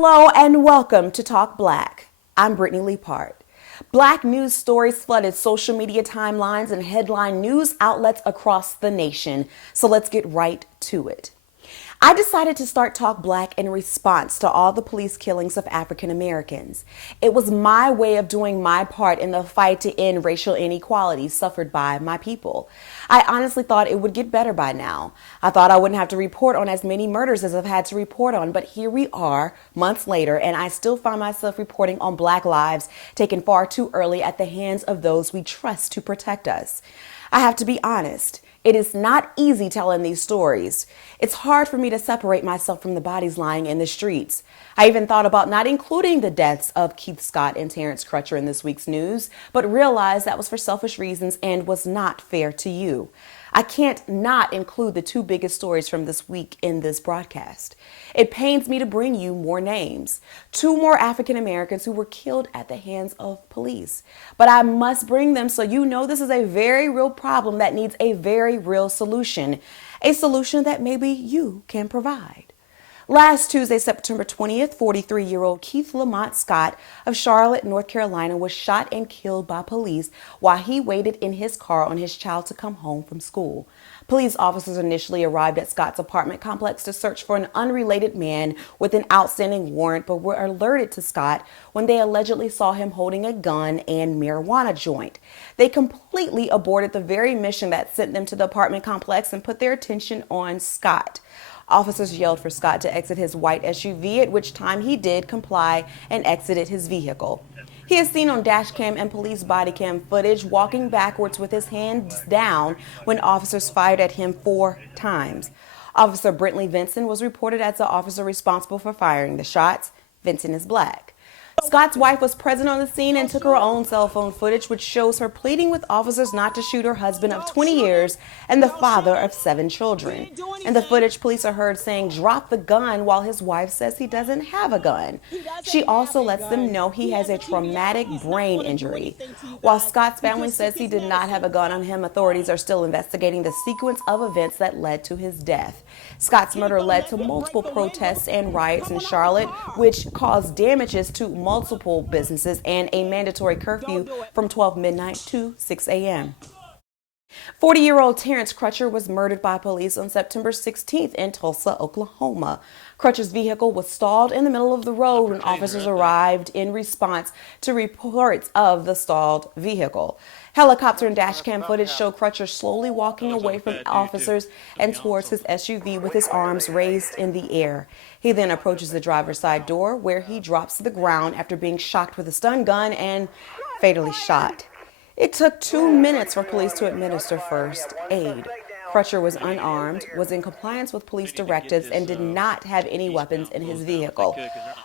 Hello and welcome to Talk Black. I'm Brittany Leaphart. Black news stories flooded social media timelines and headline news outlets across the nation. So let's get right to it. I decided to start Talk Black in response to all the police killings of African Americans. It was my way of doing my part in the fight to end racial inequality suffered by my people. I honestly thought it would get better by now. I thought I wouldn't have to report on as many murders as I've had to report on, but here we are, months later, and I still find myself reporting on Black lives taken far too early at the hands of those we trust to protect us. I have to be honest. It is not easy telling these stories. It's hard for me to separate myself from the bodies lying in the streets. I even thought about not including the deaths of Keith Scott and Terrence Crutcher in this week's news, but realized that was for selfish reasons and was not fair to you. I can't not include the two biggest stories from this week in this broadcast. It pains me to bring you more names. 2 more African Americans who were killed at the hands of police. But I must bring them so you know this is a very real problem that needs a very real solution. A solution that maybe you can provide. Last Tuesday, September 20th, 43-year-old Keith Lamont Scott of Charlotte, North Carolina, was shot and killed by police while he waited in his car on his child to come home from school. Police officers initially arrived at Scott's apartment complex to search for an unrelated man with an outstanding warrant, but were alerted to Scott when they allegedly saw him holding a gun and marijuana joint. They completely aborted the very mission that sent them to the apartment complex and put their attention on Scott. Officers yelled for Scott to exit his white SUV, at which time he did comply and exited his vehicle. He is seen on dash cam and police body cam footage walking backwards with his hands down when officers fired at him 4 times. Officer Brittany Leaphart was reported as the officer responsible for firing the shots. Vincent is Black. Scott's wife was present on the scene and took her own cell phone footage, which shows her pleading with officers not to shoot her husband of 20 years and the father of 7 children. In the footage, police are heard saying, "Drop the gun," while his wife says he doesn't have a gun. She also lets them know he has a traumatic brain injury. While Scott's family says he did not have a gun on him, authorities are still investigating the sequence of events that led to his death. Scott's murder led to multiple protests and riots in Charlotte, which caused damages to multiple businesses and a mandatory curfew from 12 midnight to 6 a.m. 40-year-old Terrence Crutcher was murdered by police on September 16th in Tulsa, Oklahoma. Crutcher's vehicle was stalled in the middle of the road when officers arrived in response to reports of the stalled vehicle. Helicopter and dashcam footage show Crutcher slowly walking away from officers and towards his SUV with his arms raised in the air. He then approaches the driver's side door, where he drops to the ground after being shocked with a stun gun and fatally shot. It took 2 minutes for police to administer first aid. Crutcher was unarmed, was in compliance with police directives, and did not have any weapons in his vehicle.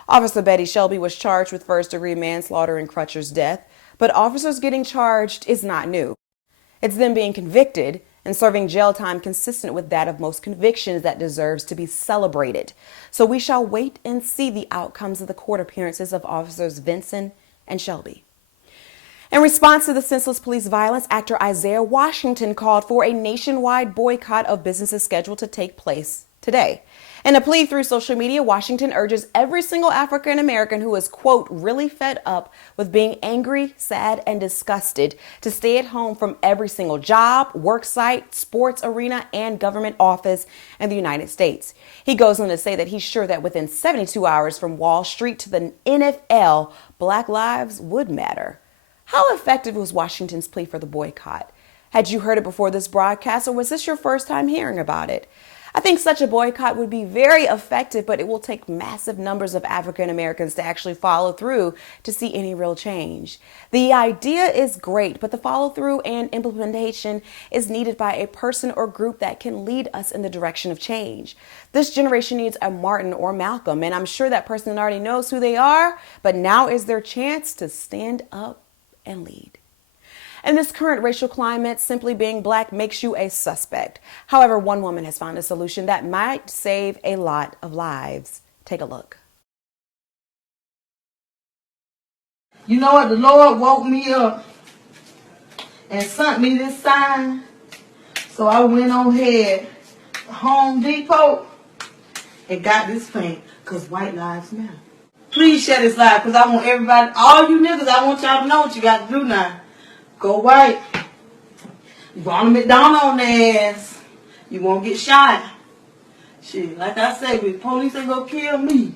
Officer Betty Shelby was charged with first-degree manslaughter in Crutcher's death, but officers getting charged is not new. It's them being convicted and serving jail time consistent with that of most convictions that deserves to be celebrated. So we shall wait and see the outcomes of the court appearances of officers Vincent and Shelby. In response to the senseless police violence, actor Isaiah Washington called for a nationwide boycott of businesses scheduled to take place today. In a plea through social media, Washington urges every single African American who is, quote, really fed up with being angry, sad, and disgusted to stay at home from every single job, work site, sports arena, and government office in the United States. He goes on to say that he's sure that within 72 hours from Wall Street to the NFL, Black lives would matter. How effective was Washington's plea for the boycott? Had you heard it before this broadcast, or was this your first time hearing about it? I think such a boycott would be very effective, but it will take massive numbers of African Americans to actually follow through to see any real change. The idea is great, but the follow through and implementation is needed by a person or group that can lead us in the direction of change. This generation needs a Martin or Malcolm, and I'm sure that person already knows who they are, but now is their chance to stand up and lead. In this current racial climate, simply being Black makes you a suspect. However, one woman has found a solution that might save a lot of lives. Take a look. You know what? The Lord woke me up and sent me this sign. So I went on ahead to Home Depot and got this thing, because white lives matter. Please share this live because I want everybody, all you niggas, I want y'all to know what you got to do now. Go white. Ronald McDonald on their ass. You won't get shot. Shit, like I said, the police ain't gonna kill me.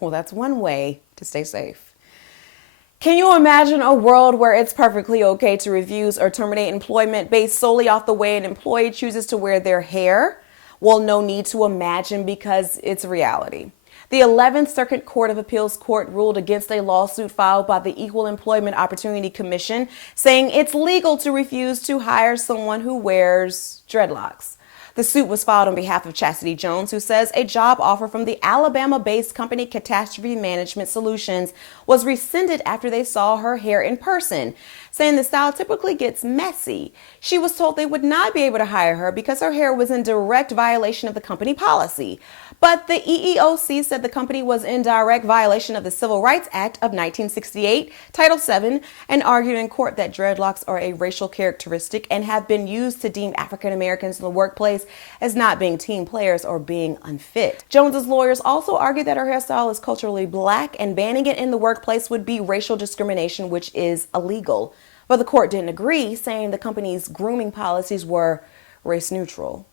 Well, that's one way to stay safe. Can you imagine a world where it's perfectly okay to refuse or terminate employment based solely off the way an employee chooses to wear their hair? Well, no need to imagine because it's reality. The 11th Circuit Court of Appeals Court ruled against a lawsuit filed by the Equal Employment Opportunity Commission, saying it's legal to refuse to hire someone who wears dreadlocks. The suit was filed on behalf of Chastity Jones, who says a job offer from the Alabama-based company Catastrophe Management Solutions was rescinded after they saw her hair in person, saying the style typically gets messy. She was told they would not be able to hire her because her hair was in direct violation of the company policy. But the EEOC said the company was in direct violation of the Civil Rights Act of 1968, Title VII, and argued in court that dreadlocks are a racial characteristic and have been used to deem African Americans in the workplace as not being team players or being unfit. Jones's lawyers also argued that her hairstyle is culturally black and banning it in the workplace would be racial discrimination, which is illegal. But the court didn't agree, saying the company's grooming policies were race neutral.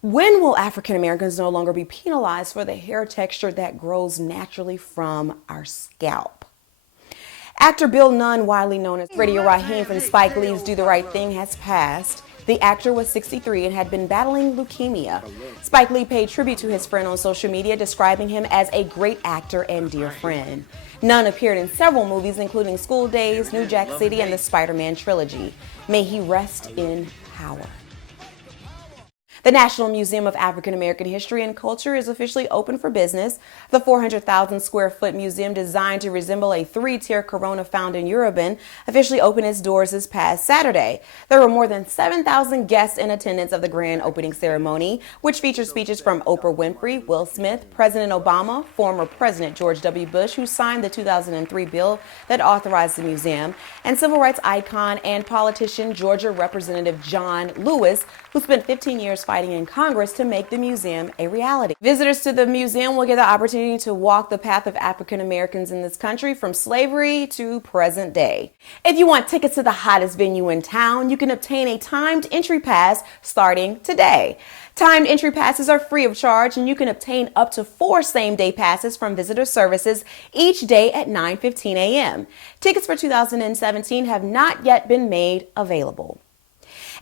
When will African Americans no longer be penalized for the hair texture that grows naturally from our scalp? Actor Bill Nunn, widely known as Radio Raheem from Spike Lee's Do the Right Thing, has passed. The actor was 63 and had been battling leukemia. Spike Lee paid tribute to his friend on social media, describing him as a great actor and dear friend. Nunn appeared in several movies, including School Days, New Jack City, and the Spider-Man trilogy. May he rest in power. The National Museum of African American History and Culture is officially open for business. The 400,000 square foot museum, designed to resemble a three-tier corona found in Yerevan, officially opened its doors this past Saturday. There were more than 7,000 guests in attendance of the grand opening ceremony, which featured speeches from Oprah Winfrey, Will Smith, President Obama, former President George W. Bush, who signed the 2003 bill that authorized the museum, and civil rights icon and politician Georgia Representative John Lewis, who spent 15 years fighting in Congress to make the museum a reality. Visitors to the museum will get the opportunity to walk the path of African Americans in this country from slavery to present day. If you want tickets to the hottest venue in town, you can obtain a timed entry pass starting today. Timed entry passes are free of charge, and you can obtain up to 4 same-day passes from Visitor Services each day at 9:15 a.m. Tickets for 2017 have not yet been made available.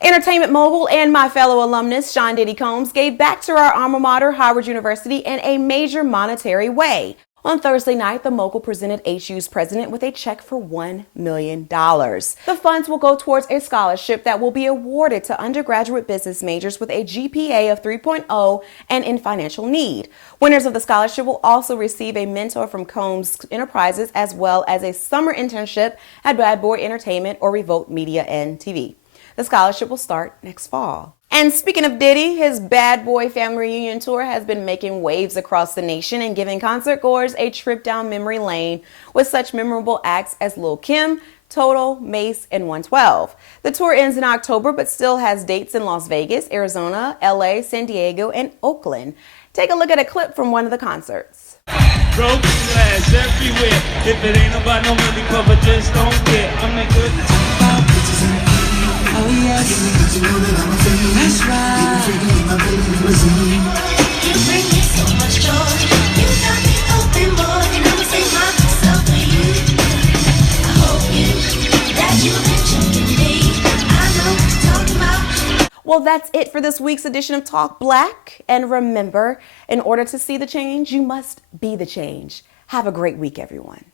Entertainment mogul and my fellow alumnus, Sean Diddy Combs, gave back to our alma mater, Howard University, in a major monetary way. On Thursday night, the mogul presented HU's president with a check for $1 million. The funds will go towards a scholarship that will be awarded to undergraduate business majors with a GPA of 3.0 and in financial need. Winners of the scholarship will also receive a mentor from Combs Enterprises, as well as a summer internship at Bad Boy Entertainment or Revolt Media and TV. The scholarship will start next fall. And speaking of Diddy, his Bad Boy family reunion tour has been making waves across the nation and giving concert goers a trip down memory lane with such memorable acts as Lil' Kim, Toto, Mace, and 112. The tour ends in October but still has dates in Las Vegas, Arizona, LA, San Diego, and Oakland. Take a look at a clip from one of the concerts. Broken glass everywhere. If it ain't about no money cover, just don't care. I'm that good. Oh yes, that's right. You bring me so much joy. You got me open, boy, and I'ma save myself for you. I hope that you mentioned me. I know what you're talking about. Well, that's it for this week's edition of Talk Black. And remember, in order to see the change, you must be the change. Have a great week, everyone.